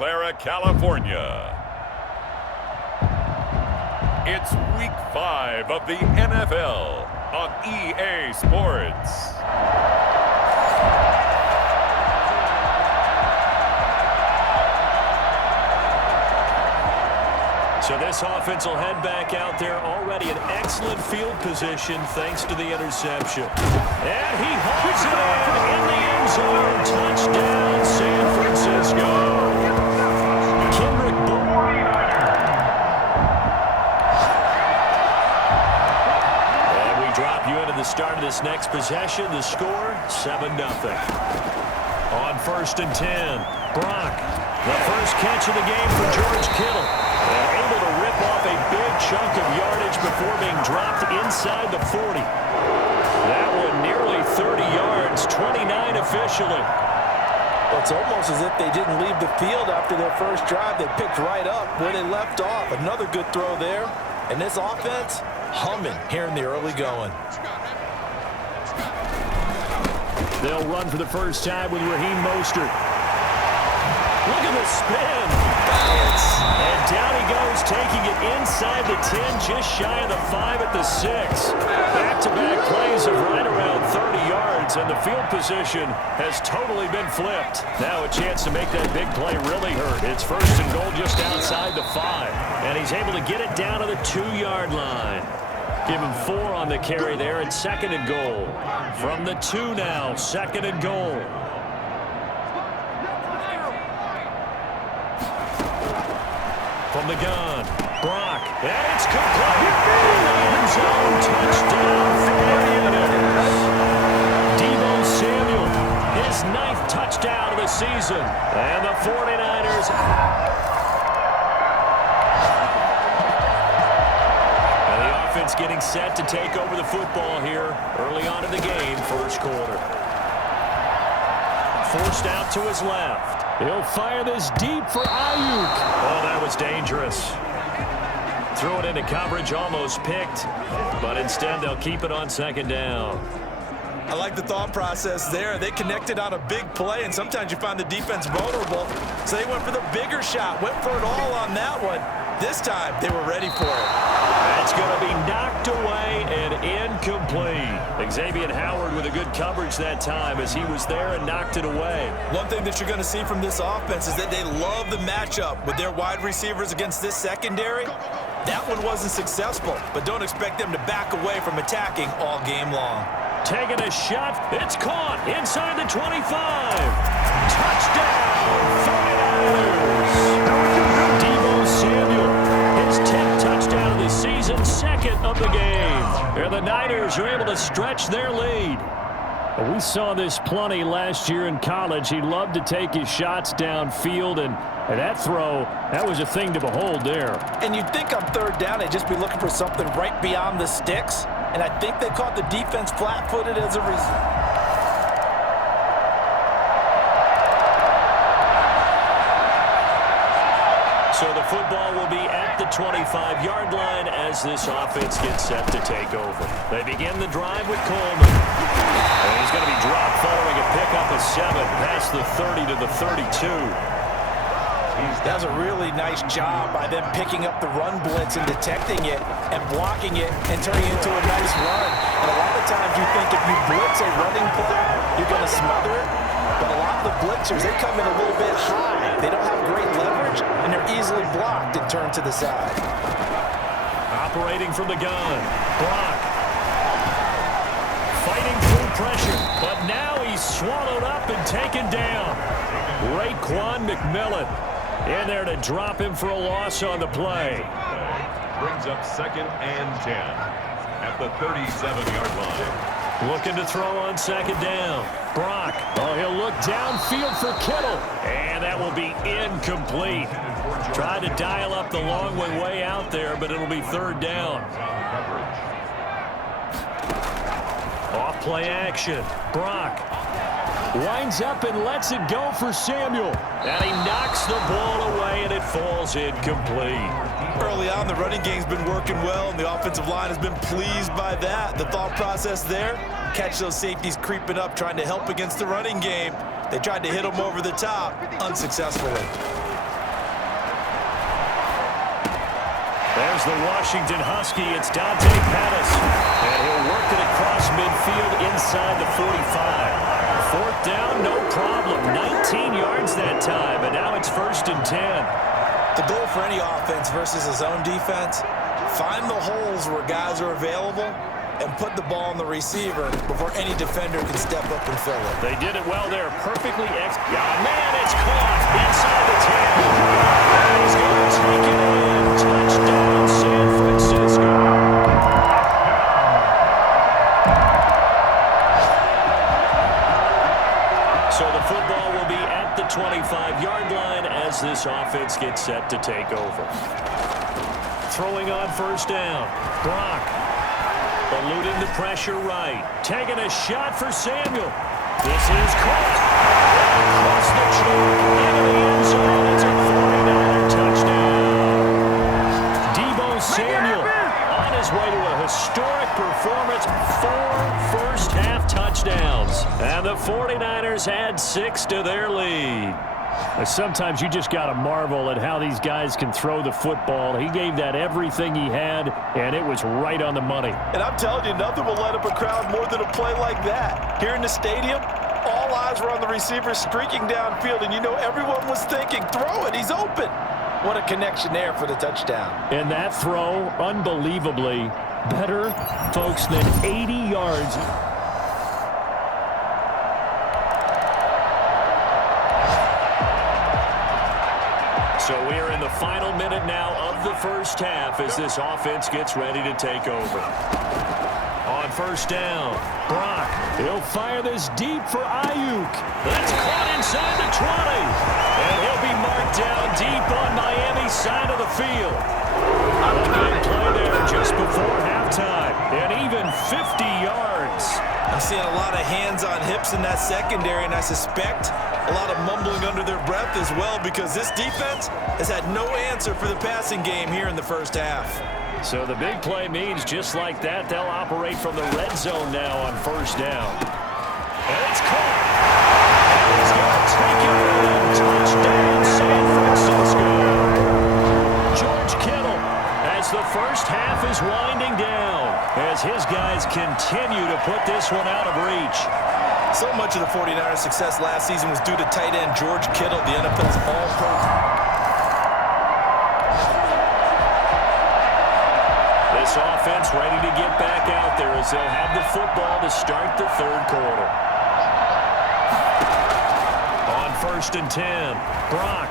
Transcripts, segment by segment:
Clara, California. It's Week 5 of the NFL on EA Sports. So this offense will head back out there, already in excellent field position thanks to the interception. And he hauls it in the end zone. Touchdown, San Francisco. And we drop you into the start of this next possession. The score, 7-0. On 1st and 10, Brock. The first catch of the game for George Kittle. And able to rip off a big chunk of yardage before being dropped inside the 40. That one nearly 30 yards, 29 officially. Well, it's almost as if they didn't leave the field after their first drive. They picked right up where they left off. Another good throw there. And this offense, humming here in the early going. They'll run for the first time with Raheem Mostert. Look at the spin. And down he goes, taking it inside the 10, just shy of the 5 at the 6. Back-to-back plays of right around 30 yards, and the field position has totally been flipped. Now a chance to make that big play really hurt. It's 1st and goal just outside the 5, and he's able to get it down to the 2-yard line. Give him 4 on the carry there, and 2nd and goal. From the 2 now, 2nd and goal. From the gun, Brock, and it's complete. In the end zone, touchdown, 49ers. Deebo Samuel, his 9th touchdown of the season. And the 49ers. And the offense getting set to take over the football here early on in the game, first quarter. Forced out to his left. He'll fire this deep for Ayuk. Oh, that was dangerous. Threw it into coverage, almost picked. But instead, they'll keep it on 2nd down. I like the thought process there. They connected on a big play, and sometimes you find the defense vulnerable. So they went for the bigger shot, went for it all on that one. This time, they were ready for it. That's going to be knocked away and incomplete. Xavier Howard with a good coverage that time as he was there and knocked it away. One thing that you're going to see from this offense is that they love the matchup with their wide receivers against this secondary. That one wasn't successful, but don't expect them to back away from attacking all game long. Taking a shot. It's caught inside the 25. Touchdown, 49ers. Deebo Samuel, his 10th touchdown of the season, 2nd of the game. And the Niners are able to stretch their lead. We saw this plenty last year in college. He loved to take his shots downfield, and that throw, that was a thing to behold there. And you'd think on 3rd down they'd just be looking for something right beyond the sticks, and I think they caught the defense flat-footed as a result. So the football will be at the 25-yard line as this offense gets set to take over. They begin the drive with Coleman. And he's going to be dropped following a pickup of 7 past the 30 to the 32. That was a really nice job by them picking up the run blitz and detecting it and blocking it and turning it into a nice run. And a lot of times you think if you blitz a running play, you're going to smother it. But a lot of the blitzers, they come in a little bit high. They don't have great leverage, and they're easily blocked and turned to the side. Operating from the gun, Brock. Fighting through pressure, but now he's swallowed up and taken down. Raekwon McMillan in there to drop him for a loss on the play. Brings up 2nd and 10 at the 37-yard line. Looking to throw on 2nd down. Brock. Oh, he'll look downfield for Kittle. And that will be incomplete. Tried to dial up the long one way out there, but it'll be 3rd down. Off play action. Brock winds up and lets it go for Samuel. And he knocks the ball away, and it falls incomplete. Early on, the running game's been working well, and the offensive line has been pleased by that. The thought process there, catch those safeties creeping up, trying to help against the running game. They tried to hit them over the top, unsuccessfully. There's the Washington Husky. It's Dante Pettis. And he'll work it across midfield inside the 45. Fourth down, no problem. 19 yards that time, and now it's 1st and 10. The goal for any offense versus a zone defense, find the holes where guys are available and put the ball on the receiver before any defender can step up and fill it. They did it well there. Perfectly man, it's caught inside the 10. He's going to take it in. Touchdown, San Francisco. So the football will be at the 25-yard line as this offense gets set to take over. Throwing on 1st down. Brock. Eluding the pressure right. Taking a shot for Samuel. This is caught. Across the chalk into the end zone. It's a 49er touchdown. Deebo Samuel on his way to a historic performance. 4 first-half touchdowns. And the 49ers add 6 to their lead. Sometimes you just got to marvel at how these guys can throw the football. He gave that everything he had, and it was right on the money. And I'm telling you, nothing will light up a crowd more than a play like that. Here in the stadium, all eyes were on the receiver streaking downfield, and you know everyone was thinking, throw it, he's open. What a connection there for the touchdown. And that throw, unbelievably, better, folks, than 80 yards. So we are in the final minute now of the first half as this offense gets ready to take over. On 1st down, Brock. He'll fire this deep for Ayuk. That's caught inside the 20. And he'll be marked down deep on Miami's side of the field. A big play there just before halftime. And even 50 yards. I'm seeing a lot of hands on hips in that secondary, and I suspect a lot of mumbling under their breath as well because this defense has had no answer for the passing game here in the first half. So the big play means just like that, they'll operate from the red zone now on 1st down. And it's caught. And he's going to take it in. Touchdown, San Francisco. George Kittle as the first half is winding down as his guys continue to put this one out of reach. So much of the 49ers' success last season was due to tight end George Kittle, the NFL's all-pro. This offense ready to get back out there as they'll have the football to start the 3rd quarter. On 1st and 10, Brock.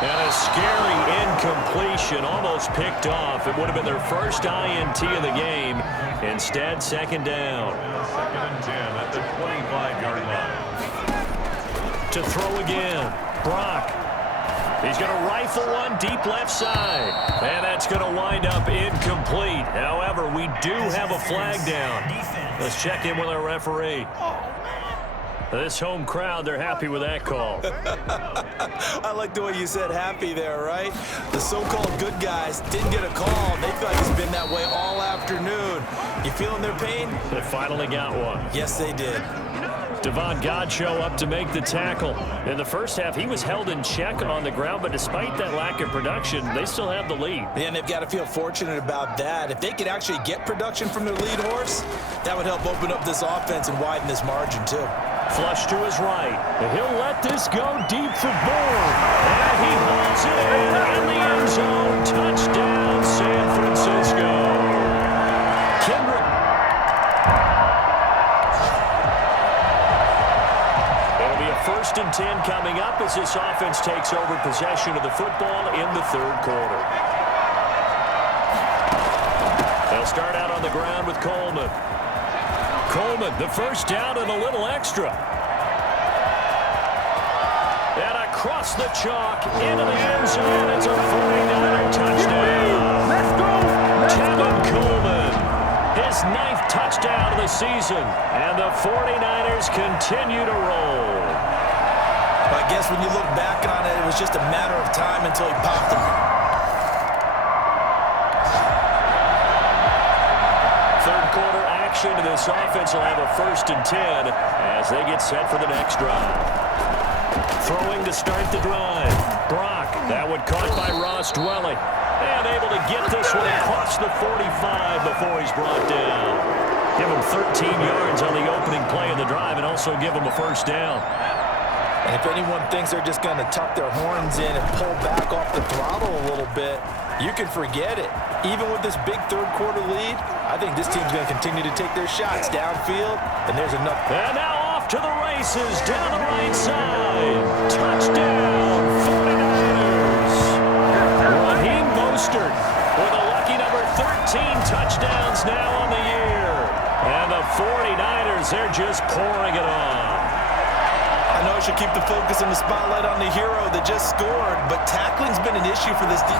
And a scary incompletion, almost picked off. It would have been their first INT of the game. Instead, 2nd down. 2nd and 10 at the 25-yard line. To throw again, Brock. He's going to rifle one deep left side. And that's going to wind up incomplete. However, we do have a flag down. Let's check in with our referee. This home crowd, they're happy with that call. I like the way you said happy there, right? The so-called good guys didn't get a call. They thought it's been that way all afternoon. You feeling their pain? They finally got one. Yes, they did. Devon Godchaux up to make the tackle. In the first half, he was held in check on the ground, but despite that lack of production, they still have the lead. And they've got to feel fortunate about that. If they could actually get production from their lead horse, that would help open up this offense and widen this margin, too. Flush to his right. He'll let this go deep for Bourne. And he hauls it in the end zone. Touchdown, San Francisco. Kendrick. It'll be a 1st and 10 coming up as this offense takes over possession of the football in the 3rd quarter. They'll start out on the ground with Coleman. Coleman, the 1st down and a little extra. And across the chalk into the end zone. It's a 49er touchdown. Let's go. Tevin Coleman, his 9th touchdown of the season. And the 49ers continue to roll. I guess when you look back on it, it was just a matter of time until he popped him. 3rd quarter action to this offense will have a 1st and 10 as they get set for the next drive. Throwing to start the drive. Brock. That one caught by Ross Dwelly. And able to get this one across the 45 before he's brought down. Give him 13 yards on the opening play of the drive and also give him a first down. And if anyone thinks they're just going to tuck their horns in and pull back off the throttle a little bit, you can forget it. Even with this big third-quarter lead, I think this team's going to continue to take their shots downfield, and there's enough. And now off to the races down the right side. Touchdown, 49ers. Raheem Mostert with a lucky number 13 touchdowns now on the year. And the 49ers, they're just pouring it on. I know I should keep the focus and the spotlight on the hero that just scored, but tackling's been an issue for this team.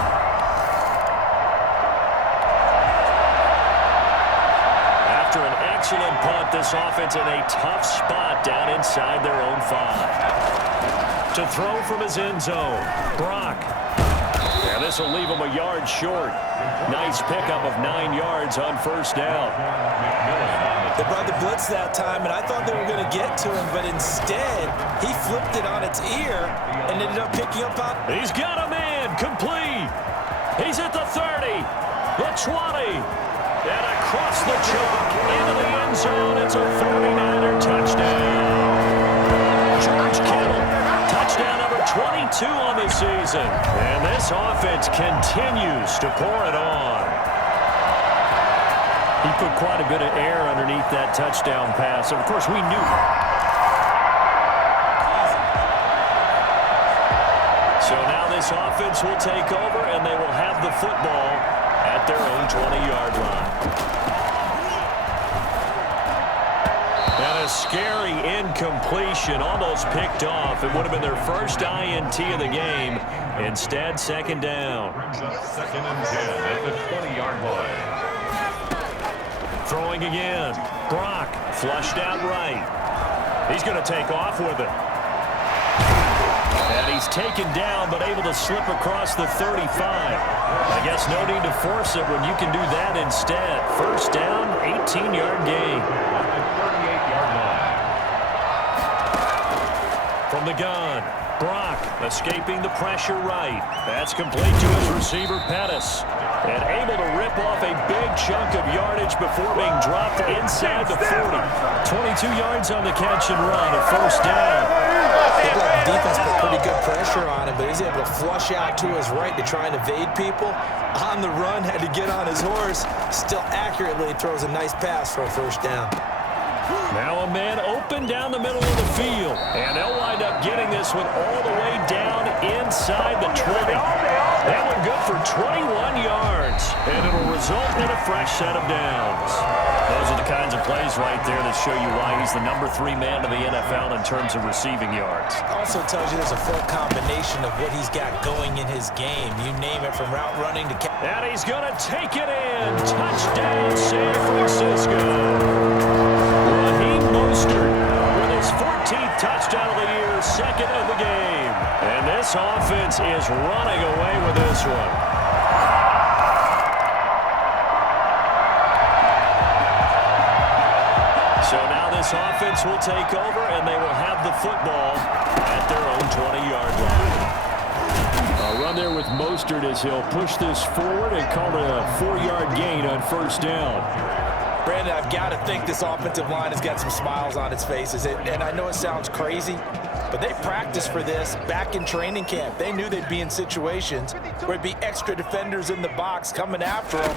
After an excellent punt, this offense in a tough spot down inside their own 5. To throw from his end zone, Brock. And this will leave him a yard short. Nice pickup of 9 yards on first down. They brought the blitz that time, and I thought they were going to get to him, but instead, he flipped it on its ear and ended up picking up on. He's got a man, complete. He's at the 30, the 20, and across the chalk into the end zone. It's a 49er touchdown. George Kittle, touchdown number 22 on the season. And this offense continues to pour it on. He put quite a bit of air underneath that touchdown pass. Of course, we knew. So now this offense will take over, and they will have the football at their own 20-yard line. And a scary incompletion, almost picked off. It would have been their first INT of the game. Instead, second down. Second and 10 at the 20-yard line. Throwing again. Brock flushed out right. He's going to take off with it. And he's taken down but able to slip across the 35. I guess no need to force it when you can do that instead. First down, 18-yard gain. From the gun, Brock escaping the pressure right. That's complete to his receiver, Pettis. And able to rip off a big chunk of yardage before being dropped inside the 40. 22 yards on the catch and run, a first down. The defense put pretty good pressure on him, but he's able to flush out to his right to try and evade people. On the run, had to get on his horse. Still accurately throws a nice pass for a first down. Now a man open down the middle of the field. And they'll wind up getting this one all the way down inside the 20. That one good for 21 yards. And it'll result in a fresh set of downs. Those are the kinds of plays right there that show you why he's the number 3 man in the NFL in terms of receiving yards. Also tells you there's a full combination of what he's got going in his game. You name it, from route running to... And he's going to take it in. Touchdown, San Francisco. Raheem Mostert with his 14th touchdown of the year, second of the game. And this offense is running away with this one. So now this offense will take over, and they will have the football at their own 20-yard line. A run there with Mostert as he'll push this forward and call it a 4-yard gain on first down. Brandon, I've got to think this offensive line has got some smiles on its faces. And I know it sounds crazy, but they practiced for this back in training camp. They knew they'd be in situations where it'd be extra defenders in the box coming after them,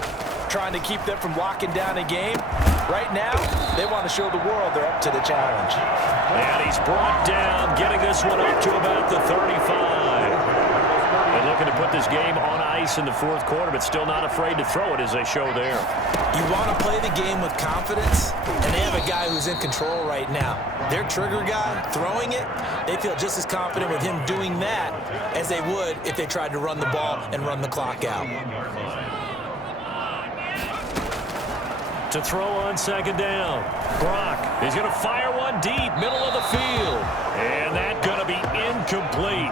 trying to keep them from locking down a game. Right now, they want to show the world they're up to the challenge. And he's brought down, getting this one up to about the 35. And looking to put this game on ice in the fourth quarter, but still not afraid to throw it as they show there. You want to play the game with confidence, and they have a guy who's in control right now. Their trigger guy throwing it, they feel just as confident with him doing that as they would if they tried to run the ball and run the clock out. To throw on second down, Brock is going to fire one deep, middle of the field. And that's going to be incomplete.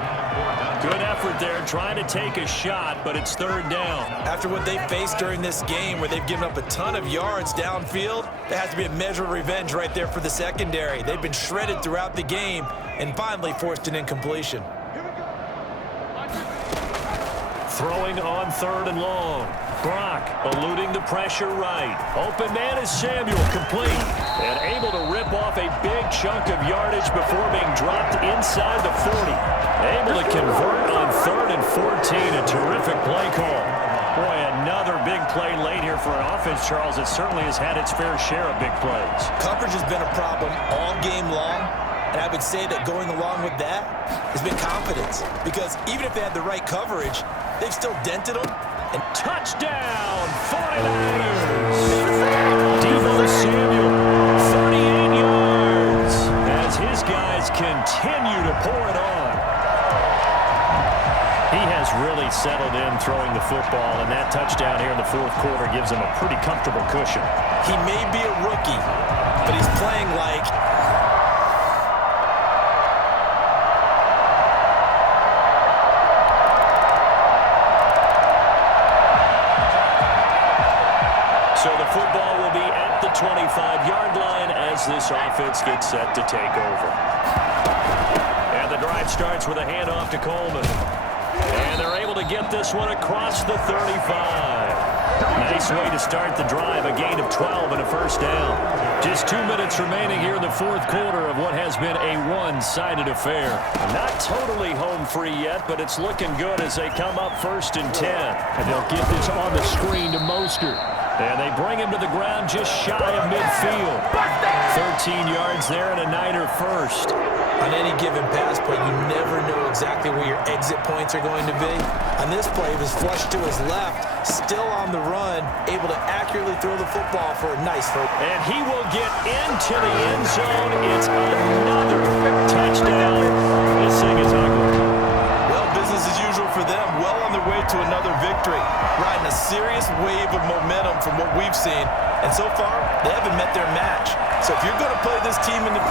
Good effort there, trying to take a shot, but it's third down. After what they faced during this game, where they've given up a ton of yards downfield, there has to be a measure of revenge right there for the secondary. They've been shredded throughout the game and finally forced an incompletion. Throwing on 3rd and long. Brock eluding the pressure right. Open man is Samuel, complete. And able to rip off a big chunk of yardage before being dropped inside the 40. Able to convert on 3rd and 14. A terrific play call. Boy, another big play late here for an offense, Charles. It certainly has had its fair share of big plays. Coverage has been a problem all game long. And I would say that going along with that has been confidence. Because even if they had the right coverage, they've still dented them. And touchdown, 49ers. Deebo Samuel, 38 yards. As his guys continue to pour it on. He has really settled in throwing the football. And that touchdown here in the 4th quarter gives him a pretty comfortable cushion. He may be a rookie, but he's playing like... So the football will be at the 25-yard line as this offense gets set to take over. And the drive starts with a handoff to Coleman. And they're able to get this one across the 35. Nice way to start the drive, a gain of 12 and a first down. Just 2 minutes remaining here in the 4th quarter of what has been a one-sided affair. Not totally home free yet, but it's looking good as they come up 1st and 10. And they'll get this on the screen to Mostert. And they bring him to the ground just shy of midfield. 13 yards there and a Niner first. On any given pass play, you never know exactly where your exit points are going to be. On this play, he was flushed to his left, still on the run, able to accurately throw the football for a nice first. And he will get into the end zone. It's another touchdown. This thing is ugly. Well, business as usual for them. Well on their way to another victory. Riding a serious wave of momentum from what we've seen. And so far, they haven't met their match. So if you're going to play this team in the...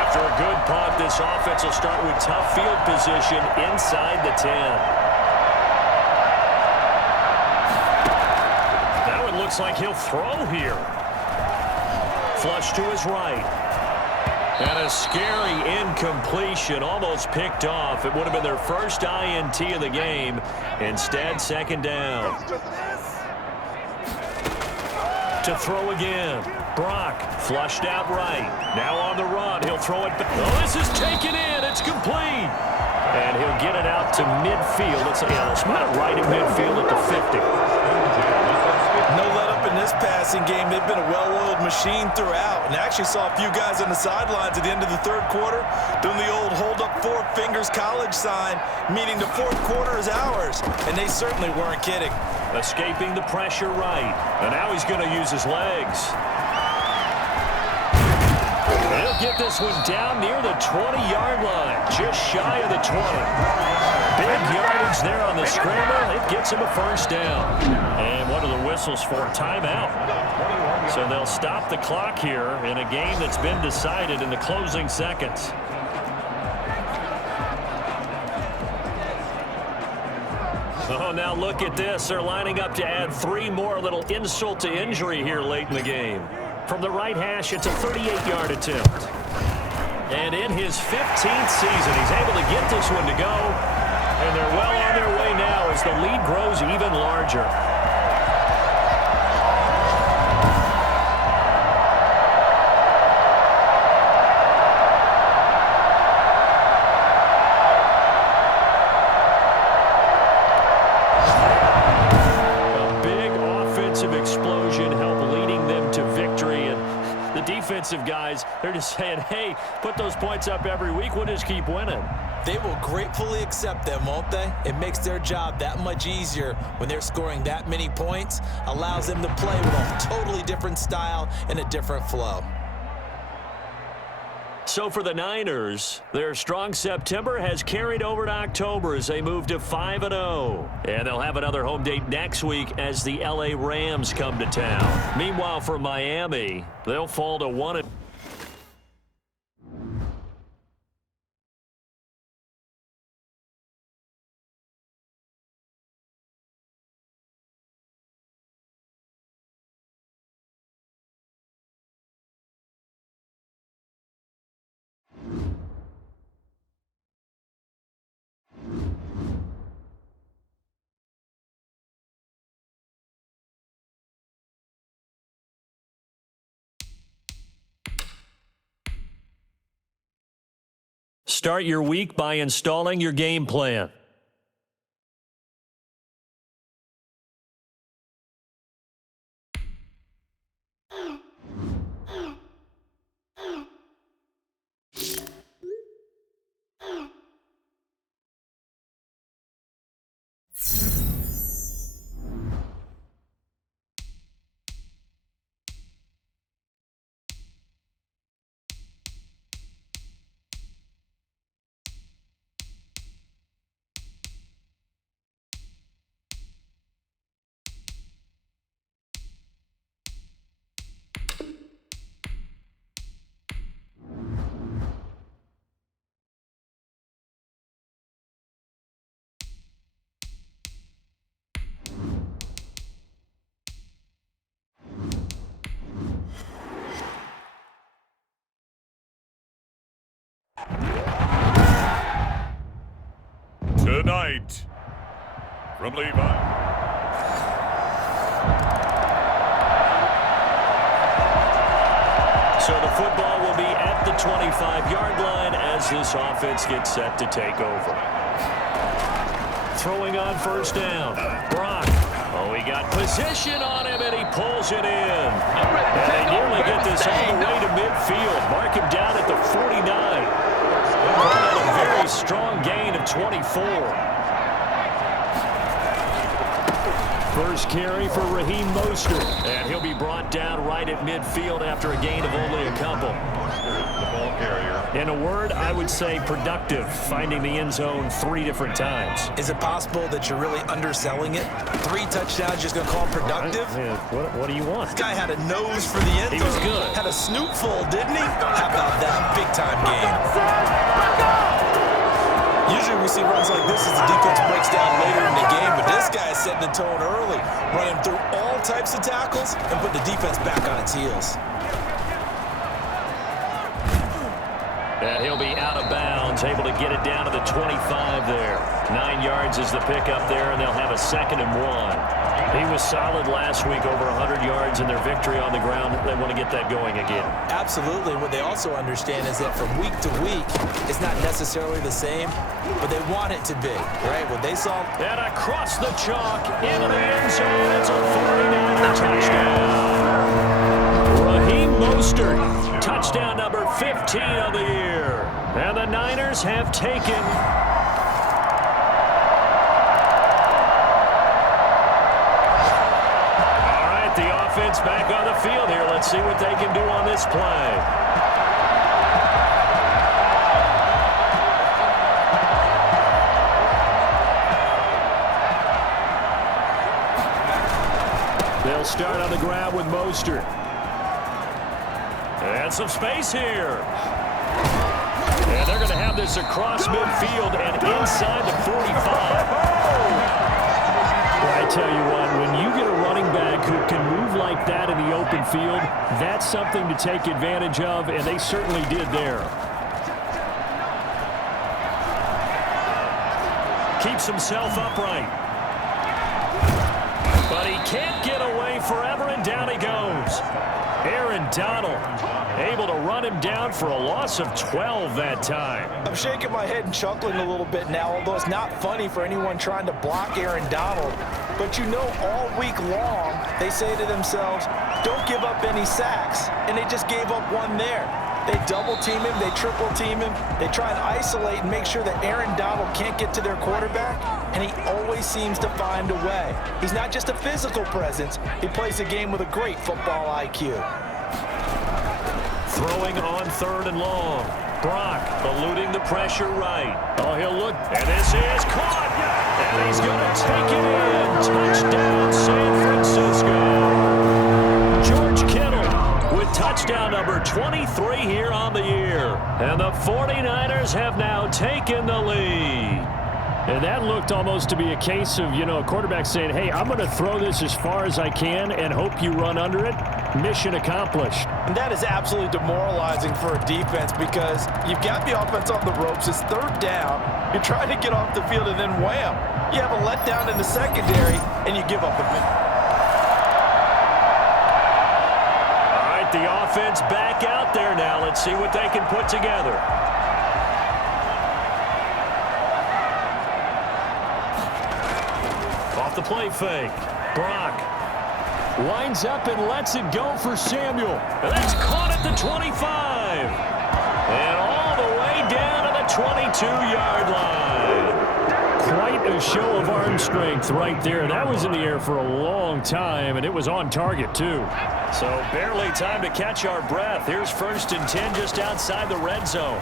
After a good punt, this offense will start with tough field position inside the 10. That one looks like he'll throw here. Flush to his right. And a scary incompletion, almost picked off. It would have been their first INT of the game. Instead, 2nd down. To throw again. Brock flushed out right. Now on the run. He'll throw it back. Oh, this is taken in. It's complete. And he'll get it out to midfield. It's they'll spot it right in midfield at the 50. No let up in this passing game. They've been a well-oiled machine throughout. And I actually saw a few guys on the sidelines at the end of the 3rd quarter doing the old hold up 4 fingers college sign, meaning the 4th quarter is ours. And they certainly weren't kidding. Escaping the pressure right. And now he's going to use his legs. He'll get this one down near the 20-yard line, just shy of the 20. Big yardage there on the scramble. It gets him a first down. And what are the whistles for? Timeout. So they'll stop the clock here in a game that's been decided in the closing seconds. Oh, now look at this. They're lining up to add 3 more. A little insult to injury here late in the game. From the right hash, it's a 38-yard attempt. And in his 15th season, he's able to get this one to go. And they're well on their way now as the lead grows even larger. Explosion help leading them to victory, and the defensive guys, they're just saying, hey, put those points up every week, we'll just keep winning. They will gratefully accept them, won't they? It makes their job that much easier when they're scoring that many points, allows them to play with a totally different style and a different flow. So for the Niners, their strong September has carried over to October as they move to 5-0. And they'll have another home date next week as the LA Rams come to town. Meanwhile, for Miami, they'll fall to 1-. Start your week by installing your game plan. Tonight, from Levi. So the football will be at the 25-yard line as this offense gets set to take over. Throwing on first down. Brock. Oh, he got position on him, and he pulls it in. And they nearly get this all the way to midfield. Mark him down at the 49. A very strong gain of 24. First carry for Raheem Mostert. And he'll be brought down right at midfield after a gain of only a couple. The ball carrier. In a word, I would say productive, finding the end zone 3 different times. Is it possible that you're really underselling it? 3 touchdowns, just going to call it productive? What do you want? This guy had a nose for the end zone. He was good. Had a snootful, didn't he? How about that big-time game? Usually we see runs like this as the defense breaks down later in the game, but this guy is setting the tone early, running through all types of tackles and put the defense back on its heels. And he'll be out of bounds, able to get it down to the 25 there. 9 yards is the pickup there, and they'll have a 2nd and 1. He was solid last week, over 100 yards in their victory on the ground. They want to get that going again. Absolutely. What they also understand is that from week to week, it's not necessarily the same, but they want it to be, right? What they saw. And across the chalk, into the end zone. It's a 49er touchdown. Raheem Mostert, touchdown number 15 of the year. And the Niners have taken offense back on the field here. Let's see what they can do on this play. They'll start on the ground with Mostert. And some space here. And they're going to have this across midfield and inside the 45. I tell you what, when you get a running back who can move like that in the open field, that's something to take advantage of, and they certainly did there. Keeps himself upright. But he can't get away forever, and down he goes. Aaron Donald able to run him down for a loss of 12 that time. I'm shaking my head and chuckling a little bit now, although it's not funny for anyone trying to block Aaron Donald. But you know, all week long, they say to themselves, don't give up any sacks. And they just gave up one there. They double team him, they triple team him. They try and isolate and make sure that Aaron Donald can't get to their quarterback. And he always seems to find a way. He's not just a physical presence. He plays the game with a great football IQ. Throwing on 3rd and long. Brock eluding the pressure right. Oh, he'll look, and this is caught. And he's going to take it in. Touchdown, San Francisco. George Kittle with touchdown number 23 here on the year. And the 49ers have now taken the lead. And that looked almost to be a case of, a quarterback saying, hey, I'm going to throw this as far as I can and hope you run under it. Mission accomplished. And that is absolutely demoralizing for a defense because you've got the offense on the ropes. It's 3rd down. You're trying to get off the field, and then wham, you have a letdown in the secondary, and you give up the win. All right, the offense back out there now. Let's see what they can put together. Off the play fake. Brock winds up and lets it go for Samuel. And that's caught at the 25. And all the way down to the 22-yard line. Quite a show of arm strength right there. That was in the air for a long time, and it was on target, too. So barely time to catch our breath. Here's 1st and 10 just outside the red zone.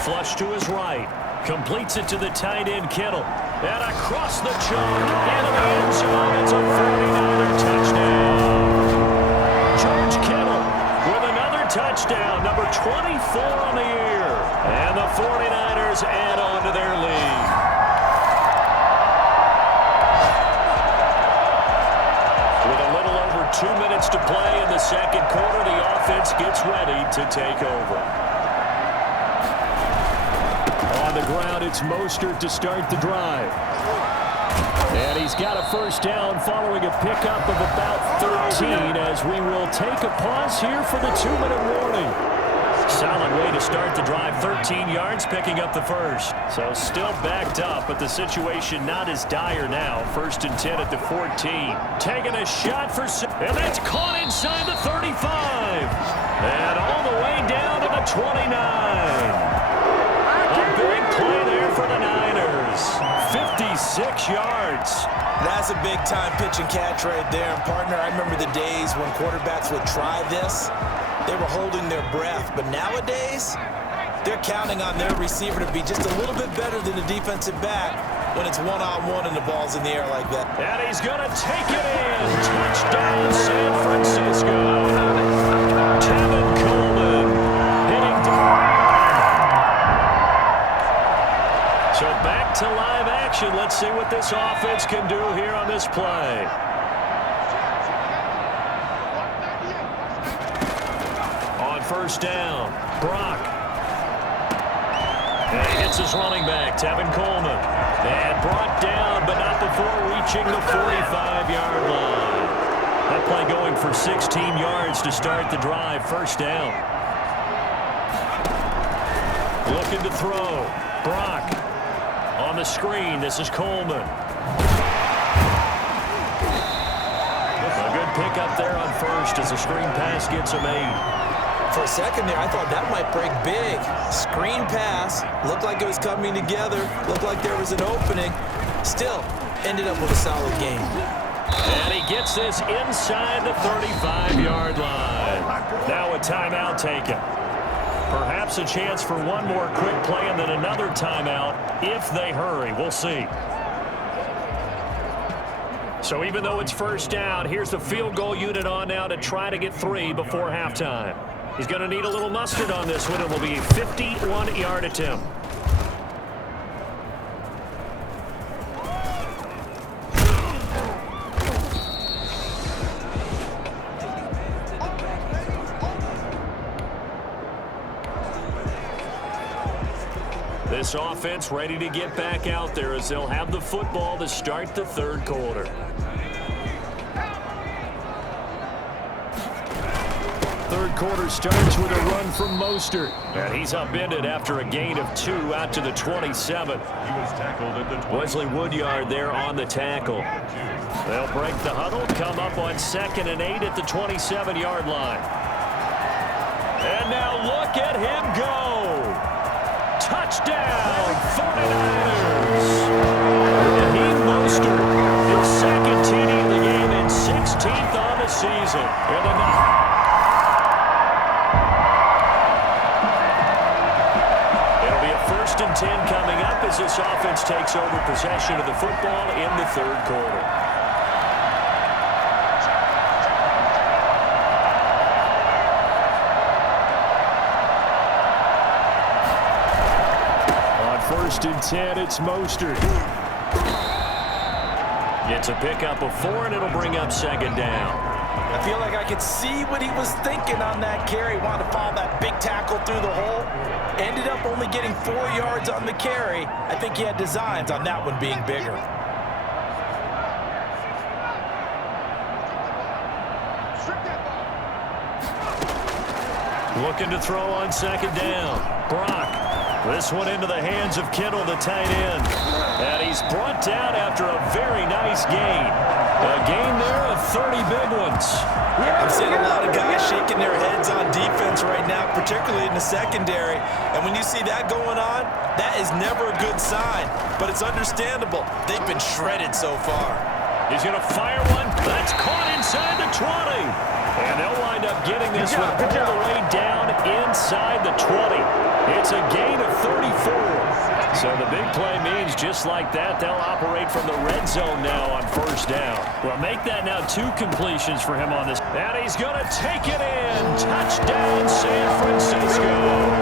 Flush to his right. Completes it to the tight end, Kittle. And across the chalk into the end zone. It's a 49er touchdown. George Kittle with another touchdown, number 24 on the year. And the 49ers add on to their lead. With a little over 2 minutes to play in the second quarter, the offense gets ready to take over. On the ground, it's Mostert to start the drive. And he's got a first down following a pickup of about 13 as we will take a pause here for the 2-minute warning. Solid way to start the drive. 13 yards, picking up the first. So still backed up, but the situation not as dire now. 1st and 10 at the 14. Taking a shot for... And that's caught inside the 35. And all the way down to the 29. A big play there for the Niners. 56 yards. That's a big-time pitch and catch right there. And, partner, I remember the days when quarterbacks would try this. They were holding their breath. But nowadays, they're counting on their receiver to be just a little bit better than the defensive back when it's one-on-one and the ball's in the air like that. And he's going to take it in. Touchdown, San Francisco. Tevin Coleman hitting So back to live action. Let's see what this offense can do here on this play. On 1st down, Brock. And he hits his running back, Tevin Coleman. And brought down, but not before reaching the 45-yard line. That play going for 16 yards to start the drive. 1st down. Looking to throw. Brock. On the screen, this is Coleman. A good pickup there on 1st as the screen pass gets him 8. For a second there, I thought that might break big. Screen pass. Looked like it was coming together. Looked like there was an opening. Still, ended up with a solid game. And he gets this inside the 35-yard line. Now a timeout taken. Perhaps a chance for one more quick play and then another timeout if they hurry. We'll see. So even though it's 1st down, here's the field goal unit on now to try to get 3 before halftime. He's going to need a little mustard on this one. It will be a 51-yard attempt. This offense ready to get back out there as they'll have the football to start the 3rd quarter. 3rd quarter starts with a run from Mostert. And he's upended after a gain of 2 out to the 27. He was tackled at the 20. Wesley Woodyard there on the tackle. They'll break the huddle, come up on 2nd and 8 at the 27-yard line. And now look at him go. Touchdown, 49ers. Raheem Mostert, his 2nd TD of the game and 16th on the season. It'll be a 1st and 10 coming up as this offense takes over possession of the football in the 3rd quarter. On 1st and 10, it's Mostert. Gets a pickup of 4, and it'll bring up 2nd down. I feel like I could see what he was thinking on that carry. Wanted to follow that big tackle through the hole. Ended up only getting 4 yards on the carry. I think he had designs on that one being bigger. Looking to throw on 2nd down. Brock This one into the hands of Kittle, the tight end. And he's brought down after a very nice gain. A gain there of 30 big ones. I'm seeing a lot of guys shaking their heads on defense right now, particularly in the secondary. And when you see that going on, that is never a good sign. But it's understandable. They've been shredded so far. He's going to fire one. That's caught inside the 20. And they'll wind up getting this one all the way down inside the 20. It's a gain of 34. So the big play means just like that, they'll operate from the red zone now on first down. Well, make that now 2 completions for him on this. And he's going to take it in. Touchdown, San Francisco.